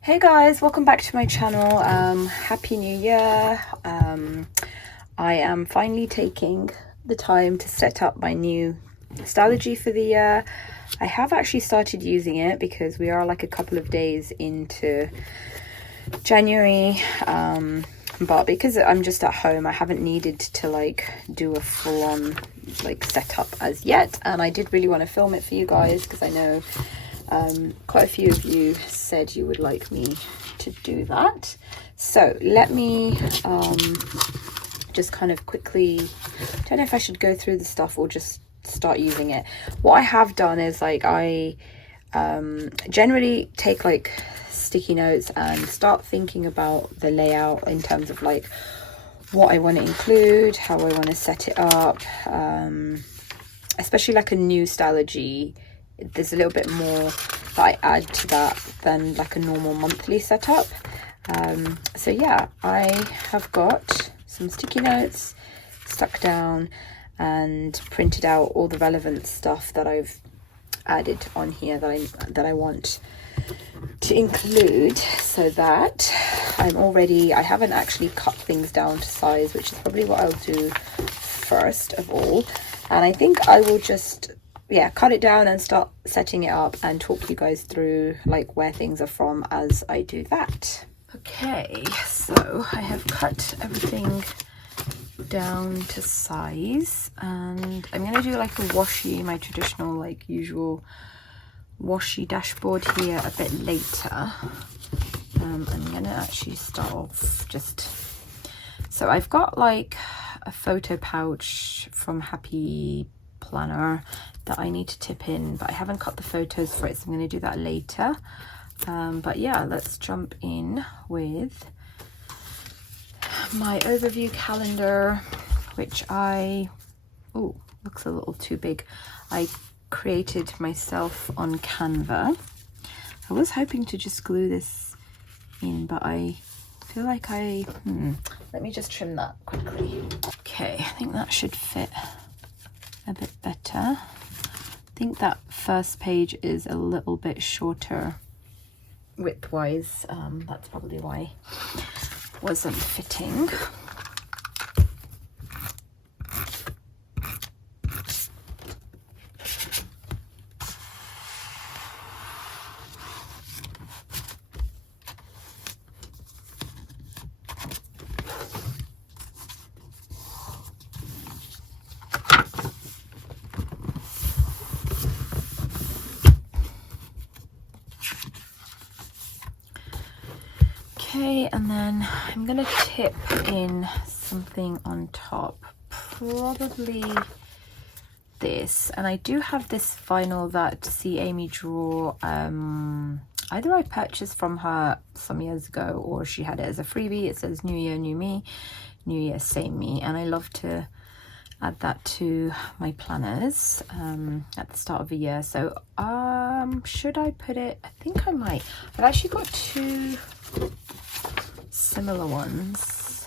Hey guys, welcome back to my channel. Happy New Year. I am finally taking the time to set up my new Stalogy for the year. I have actually started using it because we are like a couple of days into January, but because I'm just at home, I haven't needed to like do a full-on like setup as yet, and I did really want to film it for you guys because I know quite a few of you said you would like me to do that. So let me just kind of quickly, don't know if I should go through the stuff or just start using it. What I have done is like I generally take like sticky notes and start thinking about the layout in terms of like what I want to include, how I want to set it up, especially like a new Stalogy. There's a little bit more that I add to that than like a normal monthly setup. So yeah, I have got some sticky notes stuck down and printed out all the relevant stuff that I've added on here that I want to include, so that I haven't actually cut things down to size, which is probably what I'll do first of all. And I think I will just cut it down and start setting it up and talk you guys through like where things are from as I do that. Okay, so I have cut everything down to size, and I'm gonna do like a washi, my traditional like usual washi dashboard here a bit later. I'm gonna actually start off so I've got like a photo pouch from Happy Planner that I need to tip in, but I haven't cut the photos for it, so I'm going to do that later. But yeah, let's jump in with my overview calendar, which looks a little too big. I created myself on Canva. I was hoping to just glue this in, but I feel like let me just trim that quickly. Okay, I think that should fit a bit better. I think that first page is a little bit shorter width-wise. That's probably why it wasn't fitting. Okay, and then I'm gonna tip in something on top, probably this. And I do have this vinyl that See Amy Draw, either I purchased from her some years ago or she had it as a freebie. It says New Year, New Me, New Year, Same Me, and I love to add that to my planners at the start of the year. So should I put it? I think I might. I've actually got two similar ones.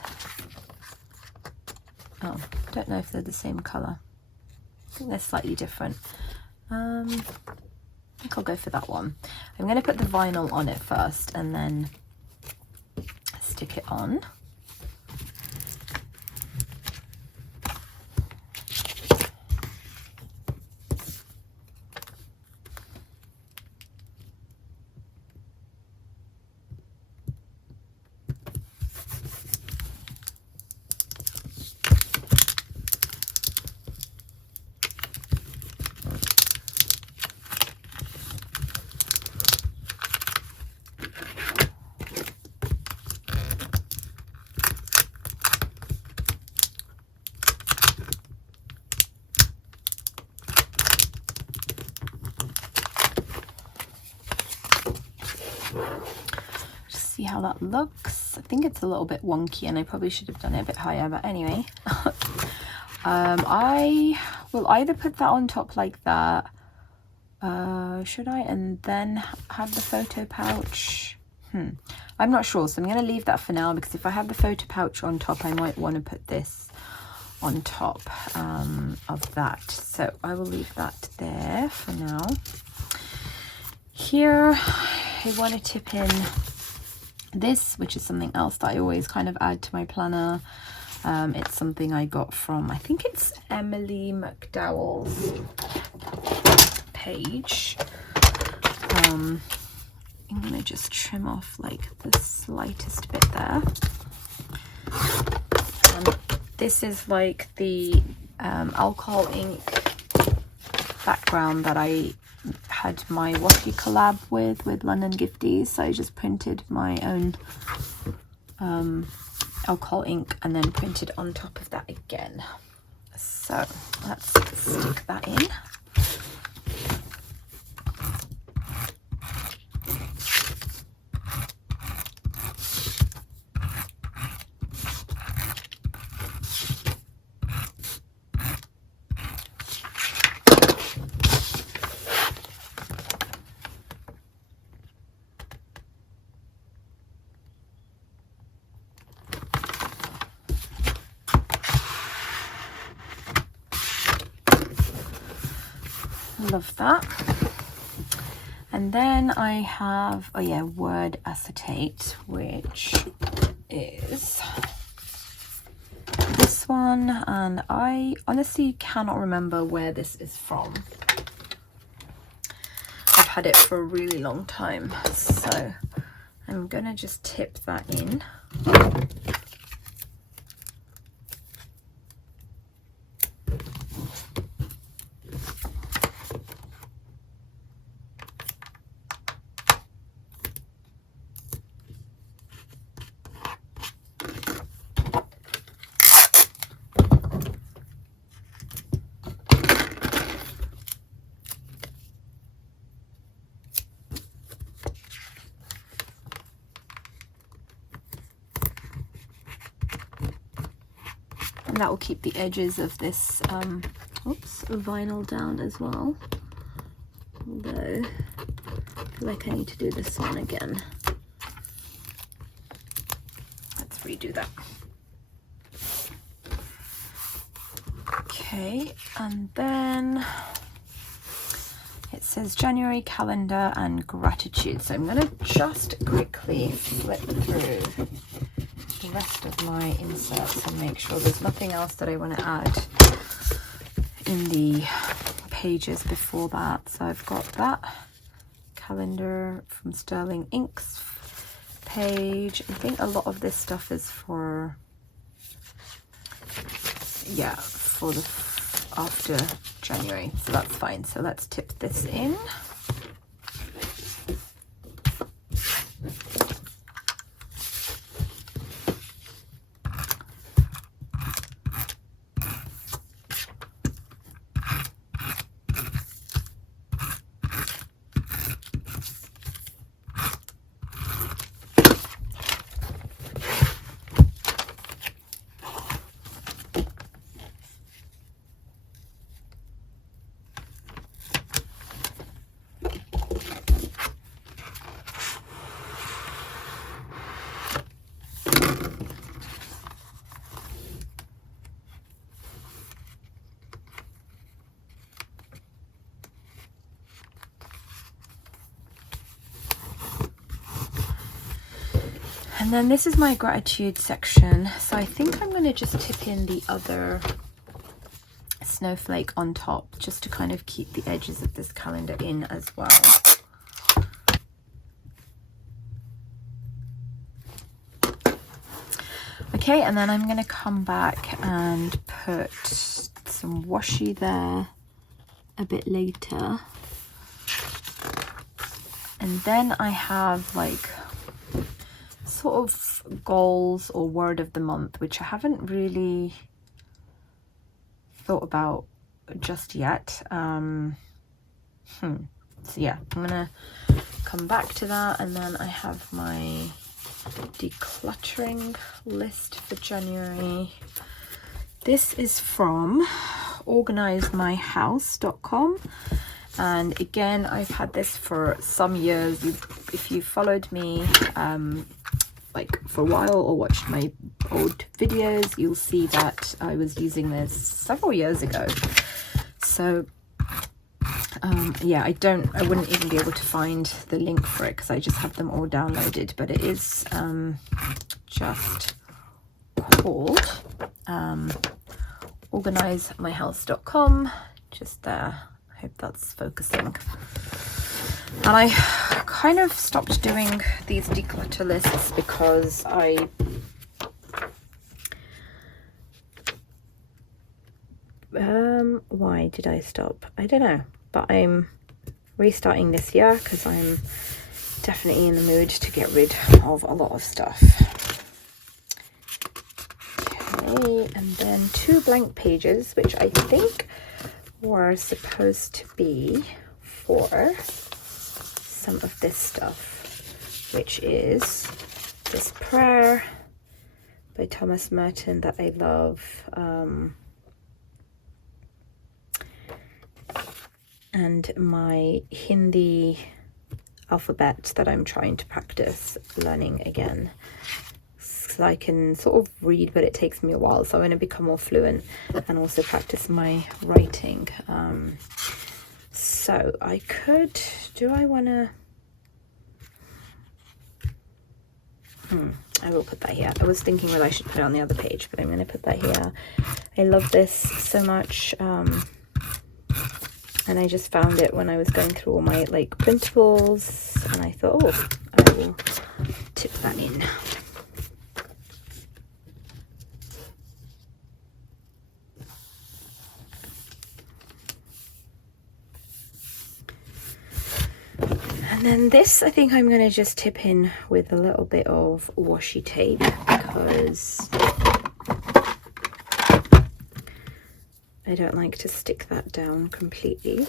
Oh, don't know if they're the same color. I think they're slightly different. I think I'll go for that one. I'm going to put the vinyl on it first and then stick it on. See how that looks. I think it's a little bit wonky and I probably should have done it a bit higher, but anyway. I will either put that on top like that, should I, and then have the photo pouch. I'm not sure, so I'm going to leave that for now, because if I have the photo pouch on top I might want to put this on top of that, so I will leave that there for now. Here I want to tip in this, which is something else that I always kind of add to my planner. It's something I got from, I think it's Emily McDowell's page. I'm gonna just trim off like the slightest bit there. This is like the alcohol ink background that I had my washi collab with London Gifties. So I just printed my own alcohol ink and then printed on top of that again. So let's stick that in. Love that. And then I have, oh yeah, word acetate, which is this one, and I honestly cannot remember where this is from. I've had it for a really long time, so I'm gonna just tip that in. And that will keep the edges of this vinyl down as well. Although I feel like I need to do this one again. Let's redo that. Okay, and then it says January calendar and gratitude. So I'm going to just quickly flip through the rest of my inserts and make sure there's nothing else that I want to add in the pages before that. So I've got that calendar from Sterling Inks page. I think a lot of this stuff is for, yeah, for the after January, so that's fine. So let's tip this in. And then this is my gratitude section. So I think I'm going to just tip in the other snowflake on top just to kind of keep the edges of this calendar in as well. Okay, and then I'm going to come back and put some washi there a bit later. And then I have like sort of goals or word of the month, which I haven't really thought about just yet. So yeah, I'm gonna come back to that. And then I have my decluttering list for January. This is from organizemyhouse.com. And again, I've had this for some years. If you followed me like for a while or watched my old videos, you'll see that I was using this several years ago. So Yeah, I wouldn't even be able to find the link for it because I just have them all downloaded, but it is just called organizemyhouse.com. Just there. I hope that's focusing. And I kind of stopped doing these declutter lists because why did I stop? I don't know, but I'm restarting this year because I'm definitely in the mood to get rid of a lot of stuff. Okay, and then 2 blank pages, which I think were supposed to be for some of this stuff, which is this prayer by Thomas Merton that I love, and my Hindi alphabet that I'm trying to practice learning again, so I can sort of read, but it takes me a while, so I'm going to become more fluent and also practice my writing. So I could, do I want to, I will put that here. I was thinking that I should put it on the other page, but I'm going to put that here. I love this so much, and I just found it when I was going through all my like printables, and I thought, oh, I will tip that in. And then this, I think I'm going to just tip in with a little bit of washi tape because I don't like to stick that down completely.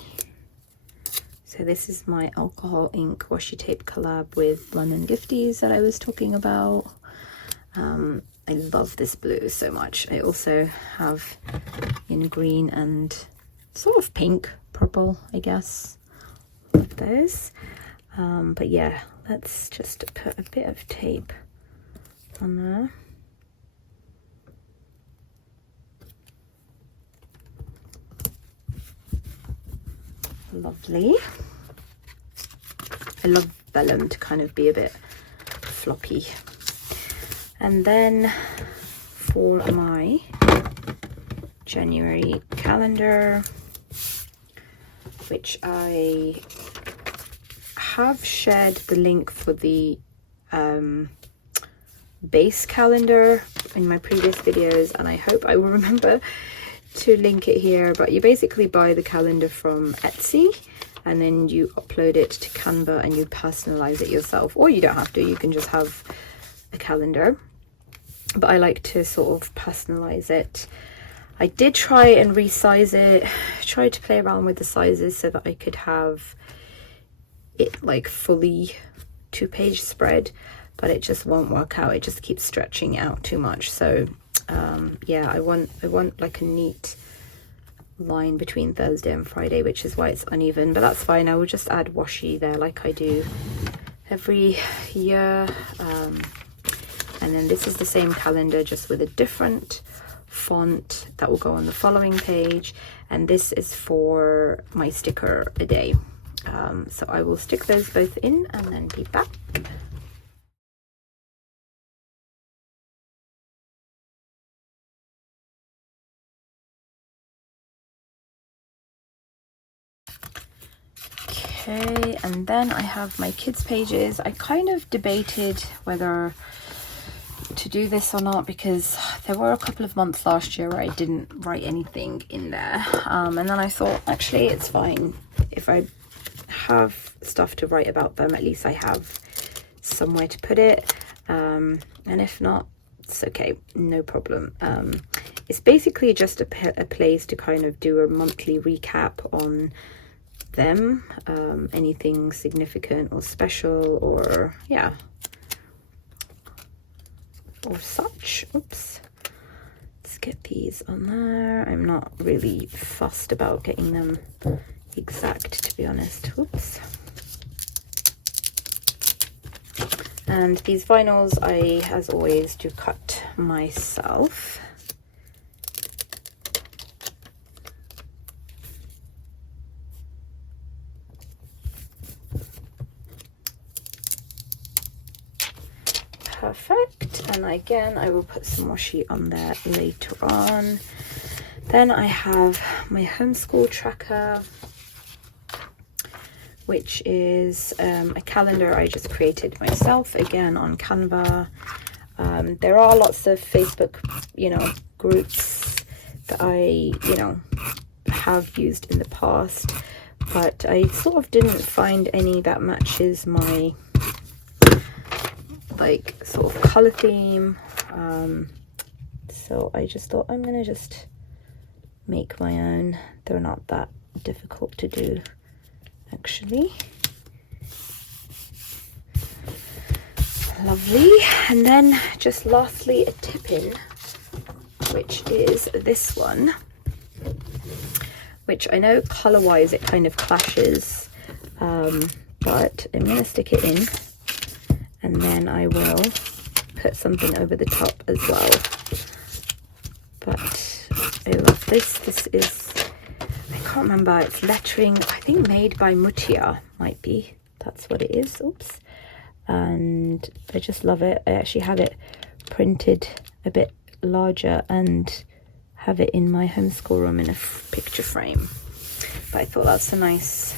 So this is my alcohol ink washi tape collab with London Gifties that I was talking about. I love this blue so much. I also have in green and sort of pink, purple, I guess, with those. But yeah, let's just put a bit of tape on there. Lovely. I love vellum to kind of be a bit floppy. And then for my January calendar, which I have shared the link for the base calendar in my previous videos, and I hope I will remember to link it here. But you basically buy the calendar from Etsy and then you upload it to Canva and you personalize it yourself, or you don't have to, you can just have a calendar, but I like to sort of personalize it. I did try and resize it, tried to play around with the sizes so that I could have it like fully 2-page spread, but it just won't work out. It just keeps stretching out too much. So yeah, I want like a neat line between Thursday and Friday, which is why it's uneven, but that's fine. I will just add washi there like I do every year. And then this is the same calendar, just with a different font that will go on the following page, and this is for my sticker a day. So I will stick those both in and then be back. Okay, and then I have my kids pages. I kind of debated whether to do this or not, because there were a couple of months last year where I didn't write anything in there, and then I thought actually it's fine if I have stuff to write about them, at least I have somewhere to put it, and if not, it's okay, no problem. It's basically just a place to kind of do a monthly recap on them, anything significant or special, or yeah, or such. Oops, let's get these on there. I'm not really fussed about getting them exact, to be honest. Oops. And these vinyls I, as always, do cut myself. perfect. And again, I will put some washi on there later on. Then I have my homeschool tracker, which is a calendar I just created myself, again on Canva. There are lots of Facebook, groups that I, have used in the past, but I sort of didn't find any that matches my sort of color theme. So I just thought I'm gonna just make my own. They're not that difficult to do, actually. Lovely. And then just lastly a tip-in, which is this one, which I know color wise it kind of clashes, but I'm gonna stick it in, and then I will put something over the top as well. But I love this. This is, I can't remember, it's lettering, I think made by Mutia, might be, that's what it is. Oops. And I just love it. I actually have it printed a bit larger and have it in my homeschool room in a picture frame. But I thought that's a nice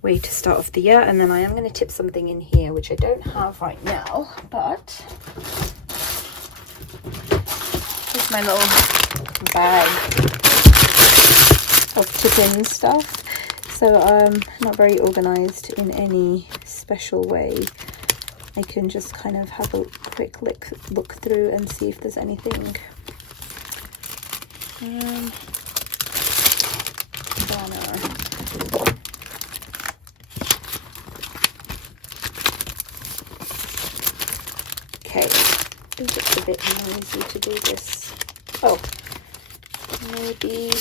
way to start off the year. And then I am going to tip something in here, which I don't have right now, but here's my little bag of tip-in stuff. So not very organized in any special way. I can just kind of have a quick look through and see if there's anything. Okay, I think it's a bit noisy to do this. Oh, maybe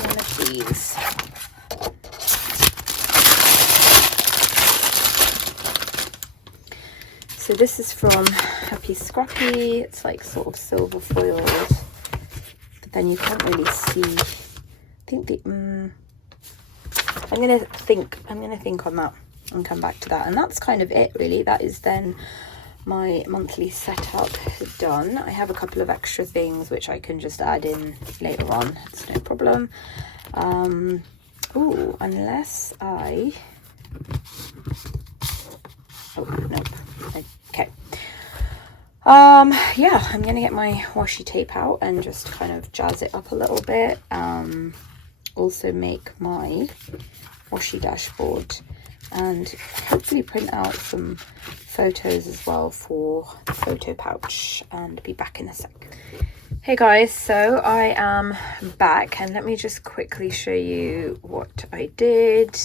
one of these. So this is from Happy Scrappy. It's like sort of silver foiled, but then you can't really see. I think the I'm gonna think on that and come back to that. And that's kind of it, really. That is then my monthly setup done. I have a couple of extra things which I can just add in later on. It's no problem. Oh, unless I. Oh nope. Okay. Yeah, I'm gonna get my washi tape out and just kind of jazz it up a little bit. Also make my washi dashboard and hopefully print out some photos as well for the photo pouch, and be back in a sec. Hey guys, so I am back, and let me just quickly show you what I did.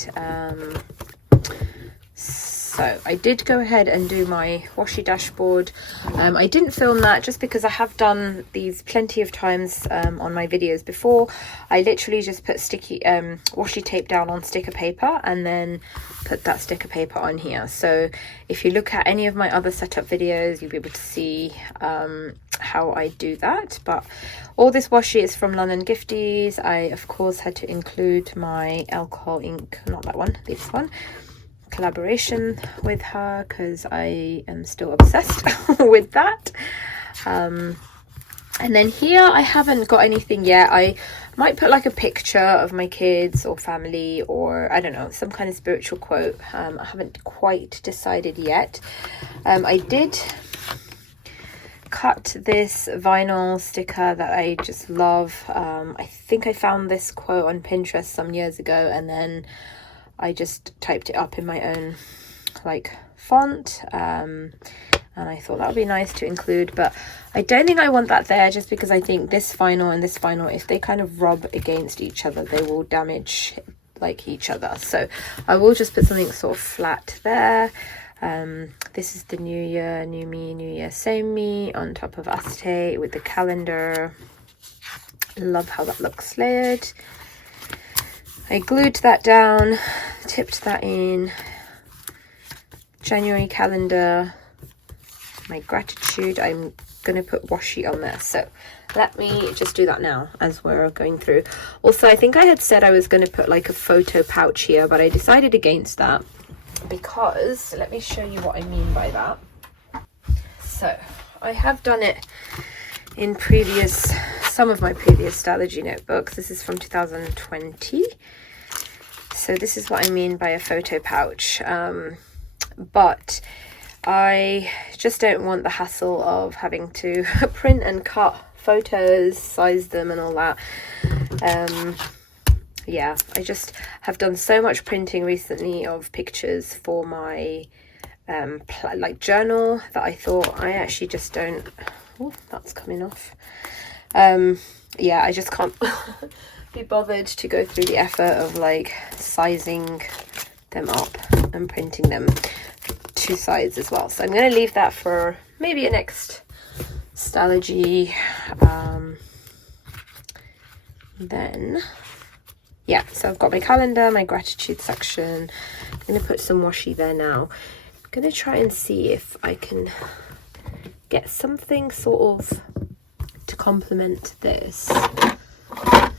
So I did go ahead and do my washi dashboard. I didn't film that just because I have done these plenty of times on my videos before. I literally just put sticky washi tape down on sticker paper and then put that sticker paper on here. So if you look at any of my other setup videos, you'll be able to see how I do that. But all this washi is from London Gifties. I of course had to include my alcohol ink, not that one, this one, collaboration with her, because I am still obsessed with that. And then here I haven't got anything yet. I might put like a picture of my kids or family, or I don't know, some kind of spiritual quote. I haven't quite decided yet. I did cut this vinyl sticker that I just love. I think I found this quote on Pinterest some years ago, and then I just typed it up in my own like font, and I thought that would be nice to include, but I don't think I want that there, just because I think this vinyl and this vinyl, if they kind of rub against each other, they will damage like each other. So I will just put something sort of flat there. This is the New Year, New Me, New Year, Same Me on top of acetate with the calendar. Love how that looks layered. I glued that down, tipped that in. January calendar, my gratitude. I'm going to put washi on there. So let me just do that now as we're going through. Also, I think I had said I was going to put like a photo pouch here, but I decided against that because, let me show you what I mean by that. So I have done it in some of my previous Stalogy notebooks. This is from 2020. So this is what I mean by a photo pouch. But I just don't want the hassle of having to print and cut photos, size them and all that. Yeah, I just have done so much printing recently of pictures for my like journal that I thought I actually just don't. Oh, that's coming off. Yeah, I just can't be bothered to go through the effort of like sizing them up and printing them two sides as well. So I'm going to leave that for maybe a next Stalogy. Then yeah, so I've got my calendar, my gratitude section. I'm going to put some washi there now. I'm going to try and see if I can get something sort of to complement this. I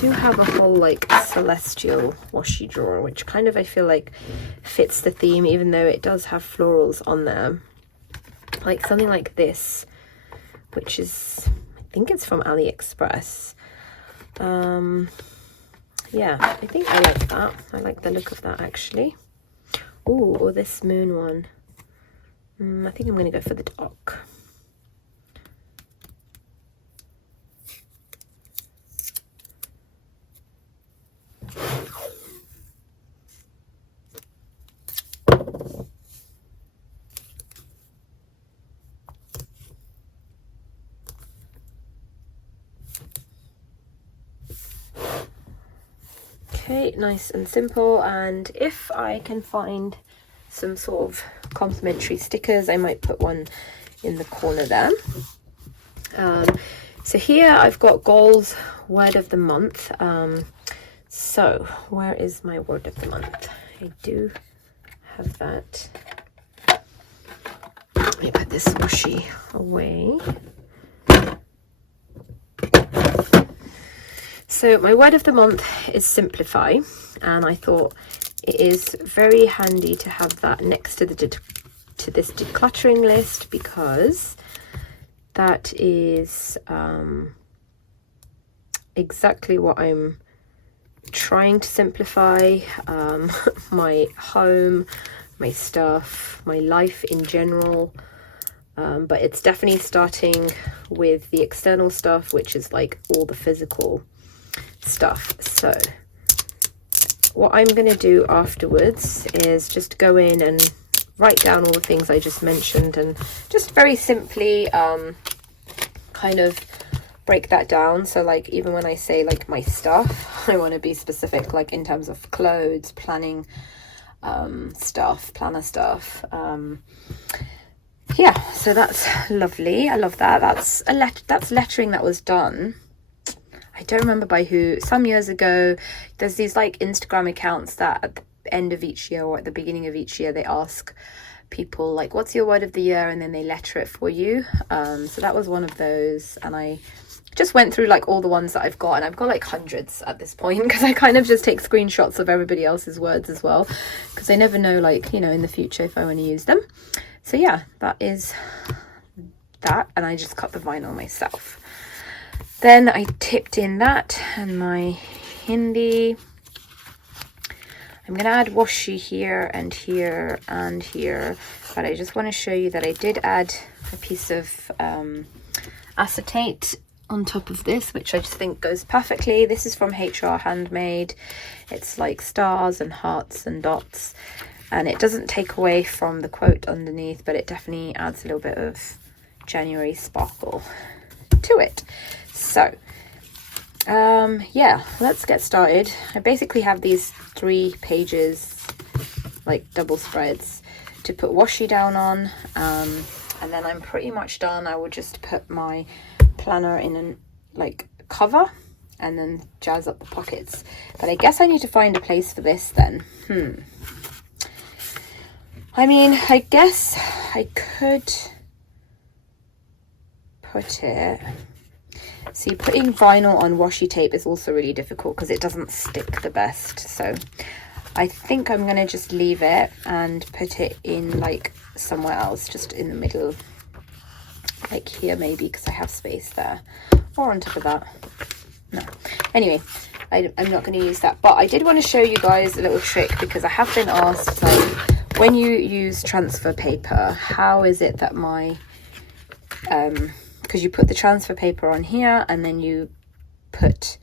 do have a whole like celestial washi drawer, which kind of I feel like fits the theme, even though it does have florals on there. Like something like this, which is, I think it's from AliExpress. Yeah, I think I like that. I like the look of that actually. Ooh, or this moon one. I think I'm going to go for the dark. Okay, nice and simple. And if I can find some sort of complimentary stickers, I might put one in the corner there. So here I've got goals, word of the month. So where is my word of the month? I do have that. Let me put this washi away. So my word of the month is simplify, and I thought it is very handy to have that next to this decluttering list, because that is exactly what I'm trying to simplify. My home, my stuff, my life in general. But it's definitely starting with the external stuff, which is like all the physical stuff. So what I'm going to do afterwards is just go in and write down all the things I just mentioned, and just very simply kind of break that down. So like even when I say like my stuff, I want to be specific, like in terms of clothes, planning stuff, planner stuff. Yeah, so that's lovely. I love that. That's lettering that was done. I don't remember by who. Some years ago, there's these like Instagram accounts that at the end of each year or at the beginning of each year, they ask people like, what's your word of the year? And then they letter it for you. So that was one of those. And I just went through like all the ones that I've got, and I've got like hundreds at this point, because I kind of just take screenshots of everybody else's words as well, because I never know, like, you know, in the future if I want to use them. So yeah, that is that. And I just cut the vinyl myself. Then I tipped in that and my Hindi. I'm going to add washi here and here and here, but I just want to show you that I did add a piece of acetate on top of this, which I just think goes perfectly. This is from HR Handmade. It's like stars and hearts and dots, and it doesn't take away from the quote underneath, but it definitely adds a little bit of January sparkle to it. So yeah, let's get started. I basically have these 3 pages, like double spreads, to put washi down on, and then I'm pretty much done. I will just put my planner in an like cover and then jazz up the pockets. But I guess I need to find a place for this then. I mean, I guess I could put it. See, putting vinyl on washi tape is also really difficult because it doesn't stick the best. So I think I'm gonna just leave it and put it in like somewhere else, just in the middle, like here maybe, because I have space there, or on top of that. No, anyway, I'm not going to use that, but I did want to show you guys a little trick, because I have been asked, like, when you use transfer paper, how is it that my because you put the transfer paper on here and then you put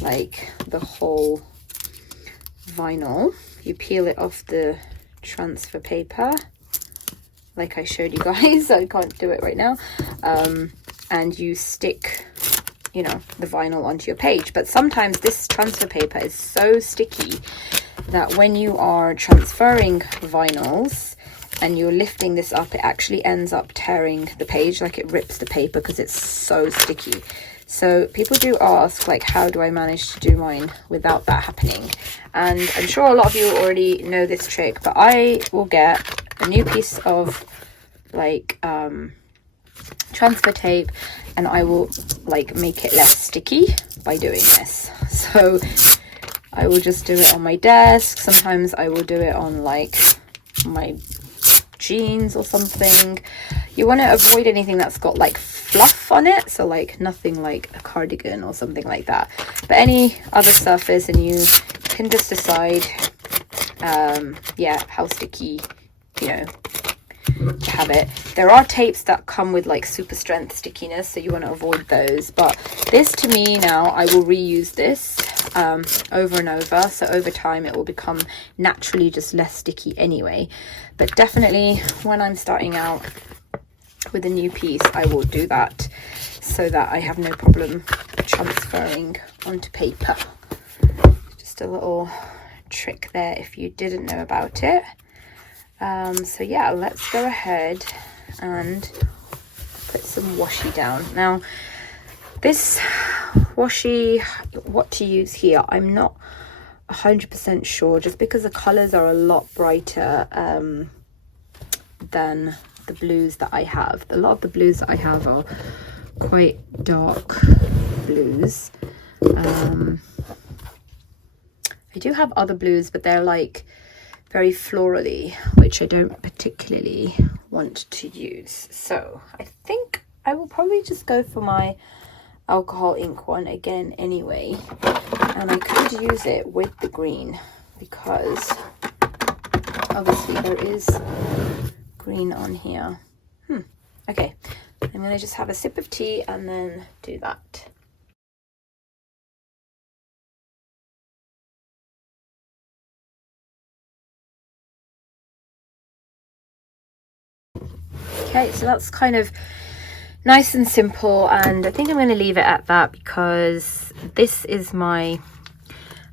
like the whole vinyl, you peel it off the transfer paper like I showed you guys. I can't do it right now, and you stick, you know, the vinyl onto your page. But sometimes this transfer paper is so sticky that when you are transferring vinyls and you're lifting this up, it actually ends up tearing the page, like it rips the paper because it's so sticky. So people do ask, like, how do I manage to do mine without that happening? And I'm sure a lot of you already know this trick, but I will get a new piece of like transfer tape, and I will like make it less sticky by doing this. So I will just do it on my desk. Sometimes I will do it on like my jeans or something. You want to avoid anything that's got like fluff on it, so like nothing like a cardigan or something like that, but any other surface, and you can just decide yeah, how sticky, you know, to have it. There are tapes that come with like super strength stickiness, so you want to avoid those, but this, to me, now I will reuse this over and over, so over time it will become naturally just less sticky anyway. But definitely when I'm starting out with a new piece, I will do that so that I have no problem transferring onto paper. Just a little trick there if you didn't know about it. So yeah, let's go ahead and put some washi down. Now this washi, what to use here, I'm not 100% sure, just because the colors are a lot brighter than the blues that I have. A lot of the blues that I have are quite dark blues. I do have other blues, but they're like very florally, which I don't particularly want to use. So I think I will probably just go for my alcohol ink one again anyway, and I could use it with the green because obviously there is green on here. Okay, I'm gonna just have a sip of tea and then do that. Okay, so that's kind of nice and simple, and I think I'm going to leave it at that, because this is my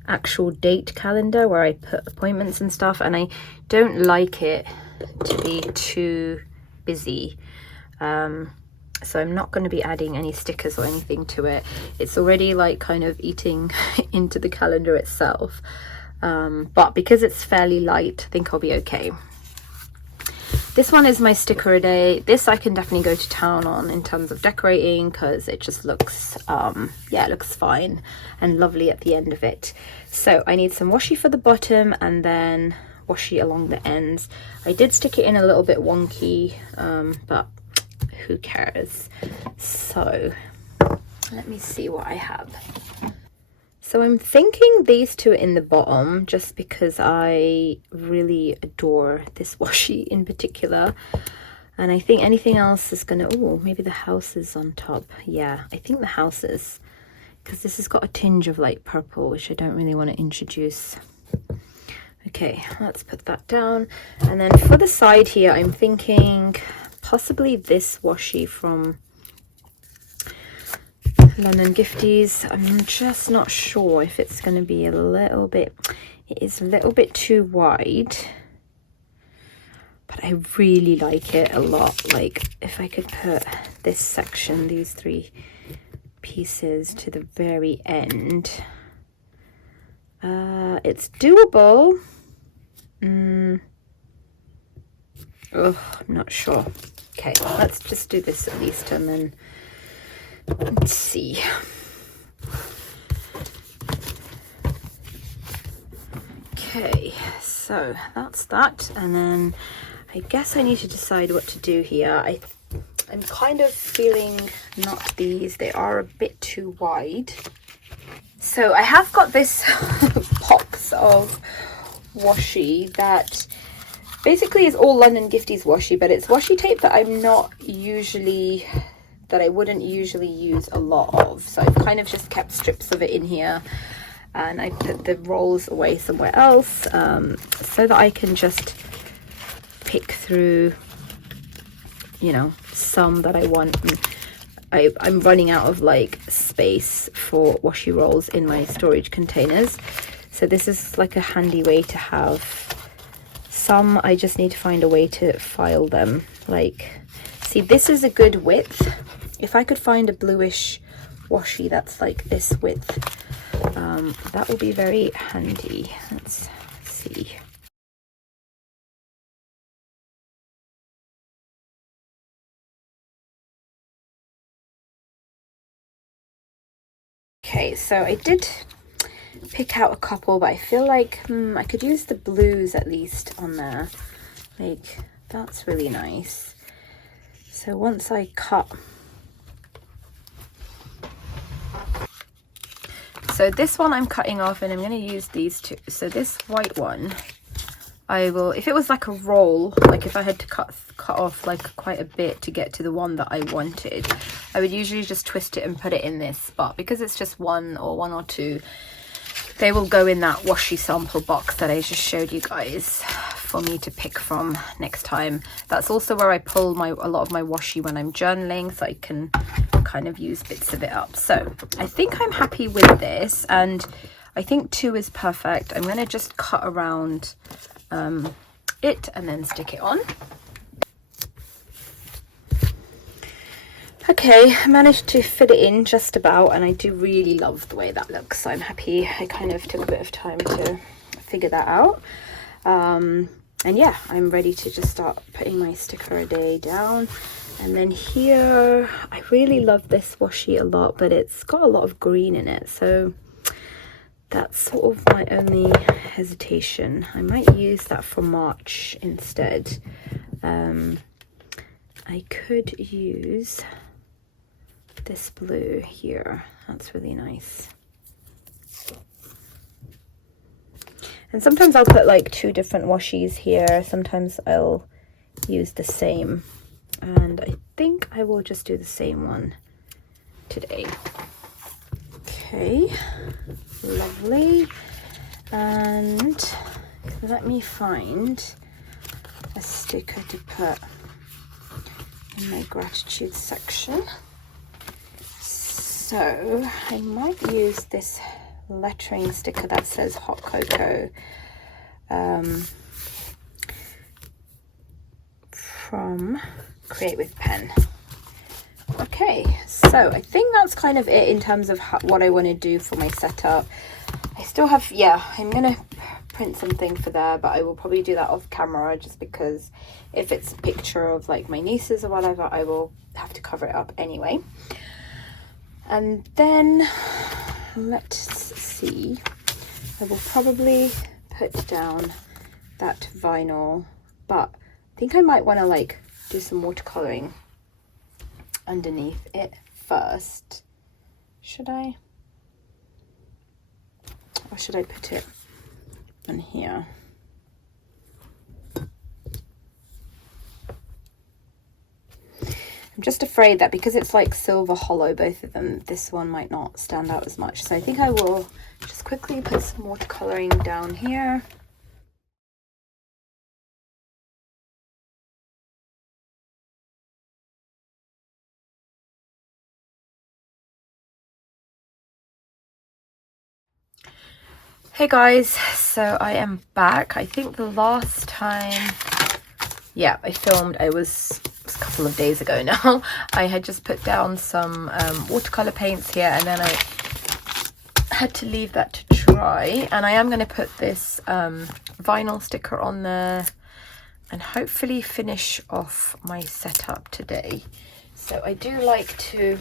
actual date calendar where I put appointments and stuff, and I don't like it to be too busy. So I'm not going to be adding any stickers or anything to it. It's already like kind of eating into the calendar itself, but because it's fairly light, I think I'll be okay. This one is my sticker a day. This I can definitely go to town on in terms of decorating, because it just looks yeah, it looks fine and lovely at the end of it. So I need some washi for the bottom and then washi along the ends. I did stick it in a little bit wonky, but who cares? So let me see what I have. So I'm thinking these two in the bottom, just because I really adore this washi in particular. And I think anything else is gonna, oh, maybe the houses on top. Yeah, I think the houses, because this has got a tinge of like purple, which I don't really want to introduce. Okay, let's put that down. And then for the side here, I'm thinking possibly this washi from London Gifties. I'm just not sure if it's going to be a little bit, it is a little bit too wide, but I really like it a lot. Like if I could put this section, these three pieces to the very end, it's doable. Oh, I'm not sure. Okay, let's just do this at least, and then let's see. Okay, so that's that, and then I guess I need to decide what to do here. I'm kind of feeling not these, they are a bit too wide. So I have got this box of washi that basically is all London Gifties washi, but it's washi tape that I wouldn't usually use a lot of. So I've kind of just kept strips of it in here, and I put the rolls away somewhere else, so that I can just pick through, you know, some that I want. I'm running out of like space for washi rolls in my storage containers, so this is like a handy way to have some. I just need to find a way to file them. Like, see, this is a good width. If I could find a bluish washi that's like this width, that will be very handy. Let's see. Okay, so I did pick out a couple, but I feel like I could use the blues at least on there. Like, that's really nice. So once I cut, so this one I'm cutting off, and I'm going to use these two. So this white one, I will, if it was like a roll, like if I had to cut off like quite a bit to get to the one that I wanted, I would usually just twist it and put it in this, but because it's just one or two, they will go in that washi sample box that I just showed you guys for me to pick from next time. That's also where I pull a lot of my washi when I'm journaling, so I can kind of use bits of it up. So I think I'm happy with this, and I think 2 is perfect. I'm going to just cut around it and then stick it on. Okay, I managed to fit it in just about, and I do really love the way that looks, so I'm happy. I kind of took a bit of time to figure that out. And yeah, I'm ready to just start putting my sticker a day down. And then here, I really love this washi a lot, but it's got a lot of green in it, so that's sort of my only hesitation. I might use that for March instead. I could use this blue here. That's really nice. And sometimes I'll put like 2 different washis here. Sometimes I'll use the same. And I think I will just do the same one today. Okay, lovely. And let me find a sticker to put in my gratitude section. So I might use this lettering sticker that says hot cocoa, from Create with Pen. Okay, so I think that's kind of it in terms of what I want to do for my setup. I still have, yeah, I'm gonna print something for there, but I will probably do that off camera, just because if it's a picture of like my nieces or whatever, I will have to cover it up anyway. And then let's see, I will probably put down that vinyl, but I think I might want to like do some watercoloring underneath it first. Should I? Or should I put it on here? I'm just afraid that because it's like silver hollow, both of them, this one might not stand out as much. So I think I will just quickly put some watercoloring down here. Hey guys, so I am back. I think the last time, yeah, I filmed, it was a couple of days ago now. I had just put down some watercolor paints here, and then I had to leave that to dry. And I am going to put this vinyl sticker on there and hopefully finish off my setup today. So I do like to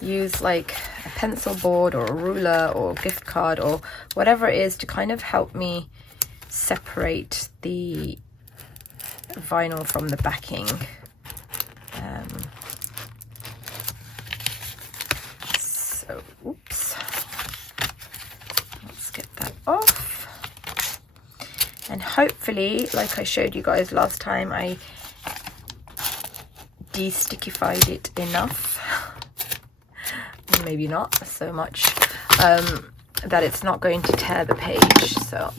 use like a pencil board or a ruler or gift card or whatever it is to kind of help me separate the vinyl from the backing. So, oops, let's get that off. And hopefully, like I showed you guys last time, I de-stickified it enough, maybe not so much, that it's not going to tear the page. So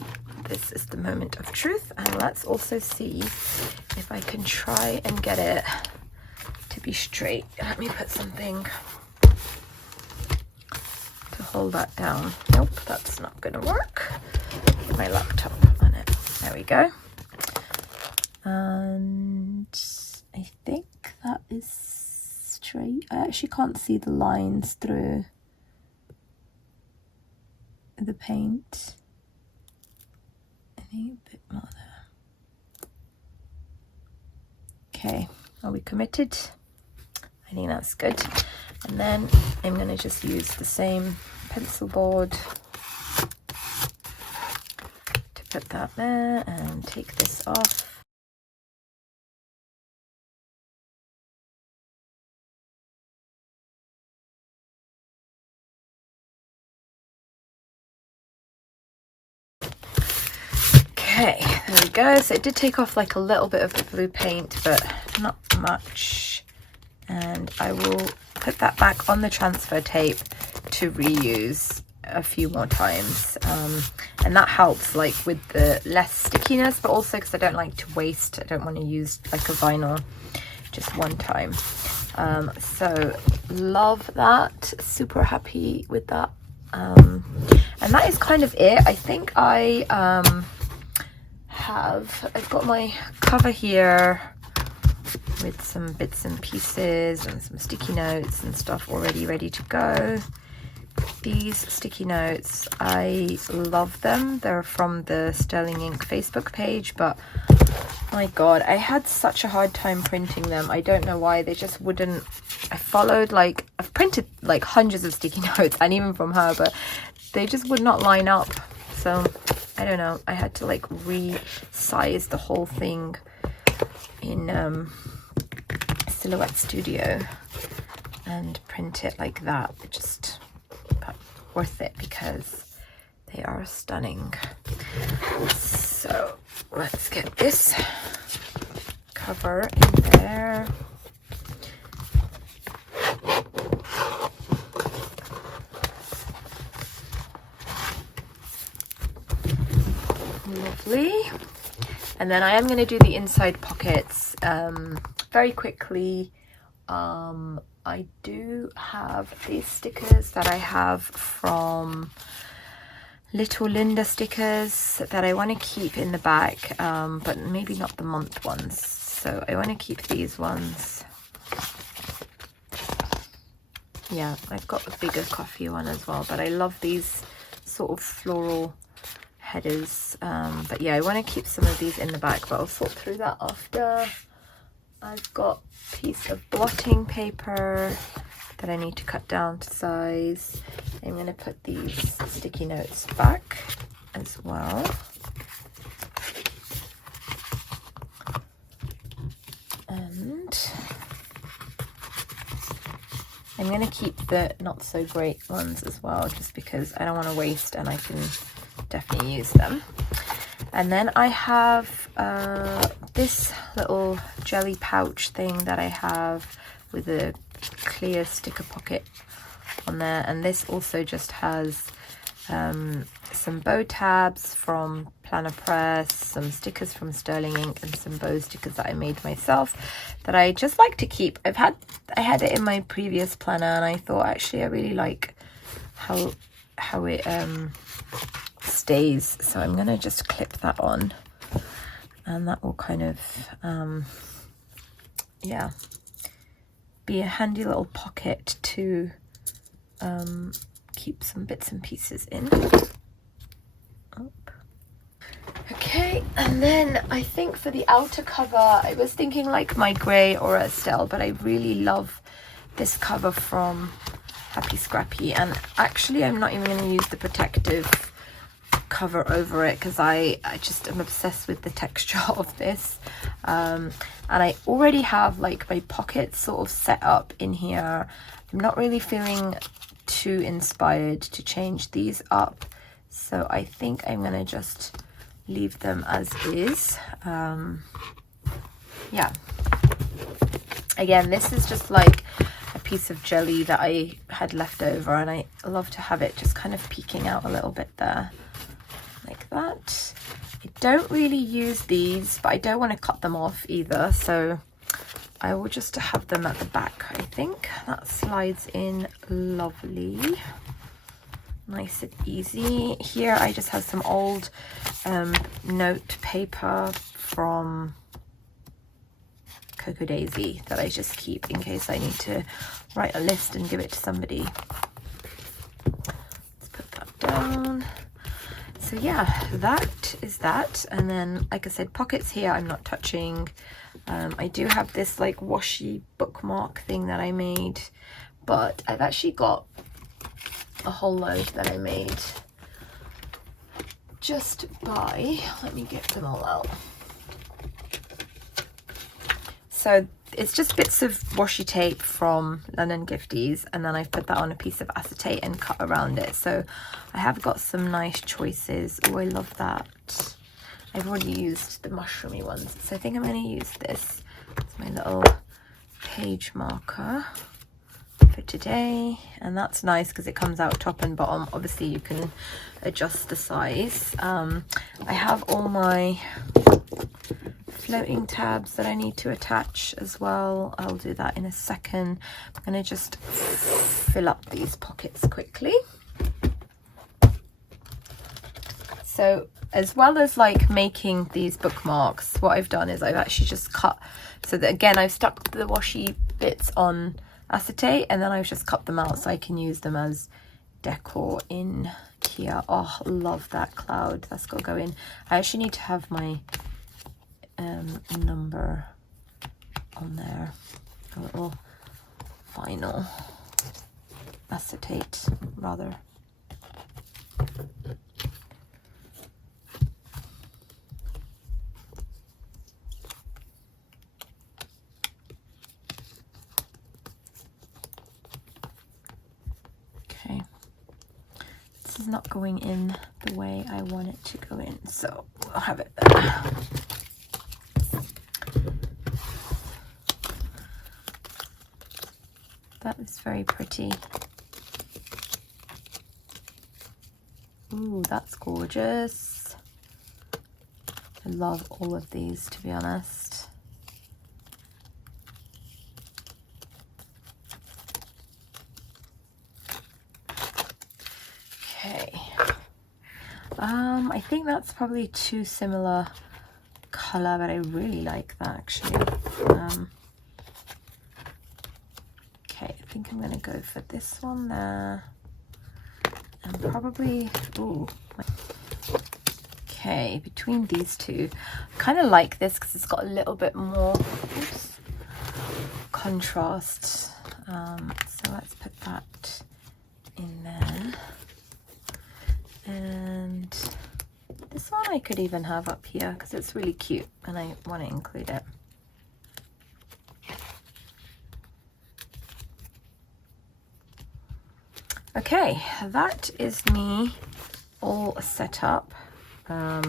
this is the moment of truth, and let's also see if I can try and get it to be straight. Let me put something to hold that down. Nope, that's not gonna work. Put my laptop on it. There we go. And I think that is straight. I actually can't see the lines through the paint. I think a bit more there. Okay, are we committed? I think that's good. And then I'm going to just use the same pencil board to put that there and take this off. Okay, there we go. So it did take off like a little bit of the blue paint, but not much. And I will put that back on the transfer tape to reuse a few more times. And that helps like with the less stickiness, but also because I don't like to waste. I don't want to use like a vinyl just one time. So love that. Super happy with that. And that is kind of it. I think I've got my cover here with some bits and pieces and some sticky notes and stuff already ready to go. These sticky notes, I love them. They're from the Sterling Ink Facebook page, but my god, I had such a hard time printing them. I don't know why, they just wouldn't. I've printed like hundreds of sticky notes, and even from her, but they just would not line up. So I don't know, I had to like resize the whole thing in Silhouette Studio and print it like that. Just but worth it because they are stunning. So let's get this cover in there. Lovely. And then I am going to do the inside pockets very quickly. I do have these stickers that I have from Little Linda stickers that I want to keep in the back, but maybe not the month ones. So I want to keep these ones. Yeah, I've got a bigger coffee one as well, but I love these sort of floral headers. But yeah, I want to keep some of these in the back, but I'll sort through that after. I've got a piece of blotting paper that I need to cut down to size. I'm going to put these sticky notes back as well. And I'm going to keep the not so great ones as well, just because I don't want to waste and I can definitely use them. And then I have this little jelly pouch thing that I have with a clear sticker pocket on there, and this also just has some bow tabs from Planner Press, some stickers from Sterling Ink, and some bow stickers that I made myself that I just like to keep. I had it in my previous planner, and I thought actually I really like how it stays, so I'm gonna just clip that on, and that will kind of yeah, be a handy little pocket to keep some bits and pieces in. Okay, and then I think for the outer cover, I was thinking like my grey or a Estelle, but I really love this cover from happy scrappy. And actually I'm not even going to use the protective cover over it because I just am obsessed with the texture of this. And I already have like my pockets sort of set up in here. I'm not really feeling too inspired to change these up, so I think I'm gonna just leave them as is. Yeah, again, this is just like a piece of jelly that I had left over, and I love to have it just kind of peeking out a little bit there like that. I don't really use these, but I don't want to cut them off either, so I will just have them at the back. I think that slides in lovely, nice and easy. Here I just have some old note paper from Cocoa Daisy that I just keep in case I need to write a list and give it to somebody. Let's put that down. So yeah, that is that. And then, like I said, pockets here I'm not touching. I do have this like washi bookmark thing that I made, but I've actually got a whole load that I made just by, let me get them all out. So it's just bits of washi tape from London Gifties, and then I've put that on a piece of acetate and cut around it. So I have got some nice choices. Oh, I love that. I've already used the mushroomy ones, so I think I'm going to use this. It's my little page marker for today, and that's nice because it comes out top and bottom. Obviously you can adjust the size. I have all my floating tabs that I need to attach as well. I'll do that in a second. I'm going to just fill up these pockets quickly. So as well as like making these bookmarks, what I've done is I've actually just cut, so that again I've stuck the washi bits on acetate, and then I've just cut them out so I can use them as decor in here. Oh, love that cloud. That's got to go in. I actually need to have my number on there, a little vinyl acetate rather. Okay, this is not going in the way I want it to go in, so I'll have it there. That is very pretty. Ooh, that's gorgeous. I love all of these, to be honest. Okay. I think that's probably too similar color, but I really like that actually. Okay, I think I'm gonna go for this one there, and probably, ooh. Okay, between these two, I kind of like this because it's got a little bit more, oops, contrast. So let's put that in there. And this one I could even have up here because it's really cute and I want to include it. Okay, that is me all set up. I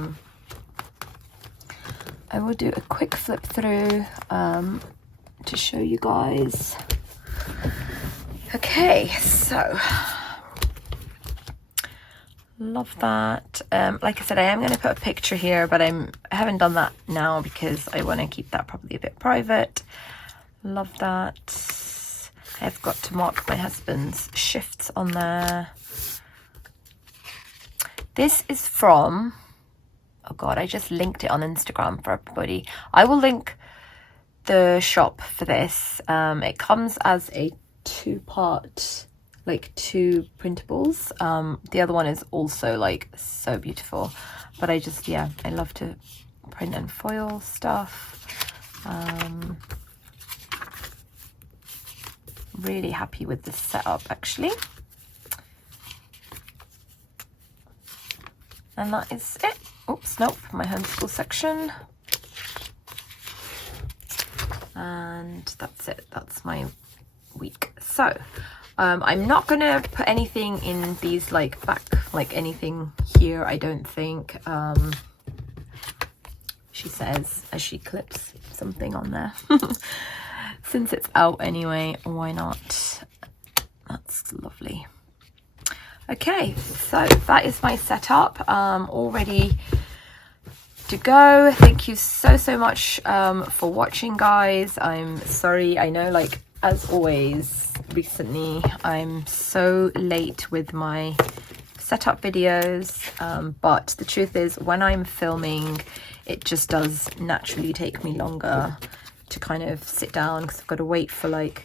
will do a quick flip through to show you guys. Okay, so love that. Like I said, I am going to put a picture here, but I haven't done that now because I want to keep that probably a bit private. Love that. I've got to mark my husband's shifts on there. This is from, oh god, I just linked it on Instagram for everybody. I will link the shop for this. It comes as a two-part, like two printables. The other one is also like so beautiful, but I just, yeah, I love to print and foil stuff. really happy with this setup actually. And that is it. Oops, nope, my homeschool section. And that's it, that's my week. So I'm not gonna put anything in these like back, like anything here, I don't think. She says as she clips something on there. Since it's out anyway, why not? That's lovely. Okay, so that is my setup, all ready to go. Thank you so much for watching, guys. I'm sorry, I know, like as always recently I'm so late with my setup videos, but the truth is when I'm filming it just does naturally take me longer to kind of sit down because I've got to wait for like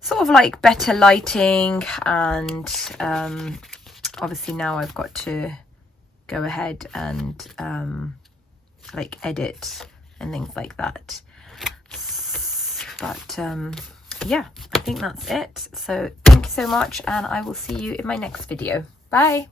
sort of like better lighting, and obviously now I've got to go ahead and like edit and things like that. But yeah, I think that's it. So thank you so much, and I will see you in my next video. Bye.